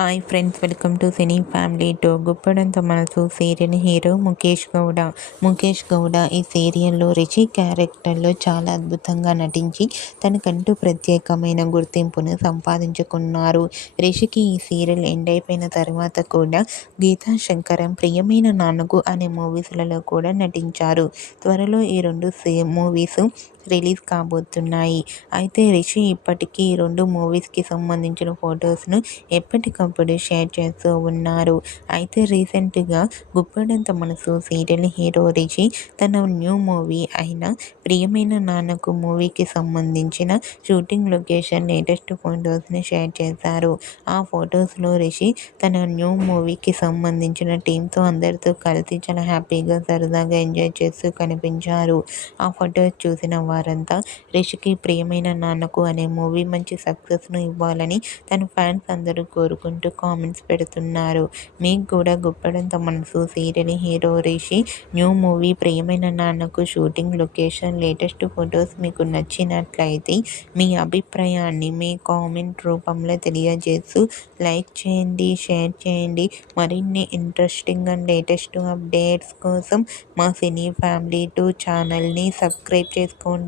Hi friends, welcome to cine family two. గుప్పడంత మనసు serial hero Mukesh Gowda. Mukesh Gowda ఈ సీరియల్లో రిషి క్యారెక్టర్లో చాలా అద్భుతంగా నటించి తనకంటూ ప్రత్యేకమైన గుర్తింపును సంపాదించుకున్నారు. రిషికి ఈ సీరియల్ ఎండ్ అయిపోయిన తర్వాత కూడా గీతా శంకరం, ప్రియమైన నాన్నకు అనే మూవీస్లలో కూడా నటించారు. త్వరలో ఈ రెండు మూవీస్ రిలీజ్ కాబోతున్నాయి. అయితే రిషి ఇప్పటికీ ఈ రెండు మూవీస్కి సంబంధించిన ఫొటోస్ను ఎప్పటికప్పుడు షేర్ చేస్తూ ఉన్నారు. అయితే రీసెంట్గా గుప్పడంత మనసు సీరియల్ హీరో రిషి తన న్యూ మూవీ అయిన ప్రియమైన నాన్నకు మూవీకి సంబంధించిన షూటింగ్ లొకేషన్ లేటెస్ట్ ఫొటోస్ని షేర్ చేశారు. ఆ ఫొటోస్లో రిషి తన న్యూ మూవీకి సంబంధించిన టీంతో అందరితో కలిసి చాలా హ్యాపీగా సరదాగా ఎంజాయ్ చేస్తూ కనిపించారు. ఆ ఫొటోస్ చూసిన వారంతా రిషికి ప్రియమైన నాన్నకు అనే మూవీ మంచి సక్సెస్ను ఇవ్వాలని తన ఫ్యాన్స్ అందరూ కోరుకుంటూ కామెంట్స్ పెడుతున్నారు. మీకు కూడా గుప్పడంత మనసు serial hero Rishi new movie ప్రియమైన నాన్నకు షూటింగ్ లొకేషన్ లేటెస్ట్ ఫొటోస్ మీకు నచ్చినట్లయితే మీ అభిప్రాయాన్ని మీ కామెంట్ రూపంలో తెలియజేస్తూ లైక్ చేయండి, షేర్ చేయండి. మరిన్ని ఇంట్రెస్టింగ్ అండ్ లేటెస్ట్ అప్డేట్స్ కోసం మా సినీ ఫ్యామిలీ 2 ఛానల్ని సబ్స్క్రైబ్ చేసుకోండి.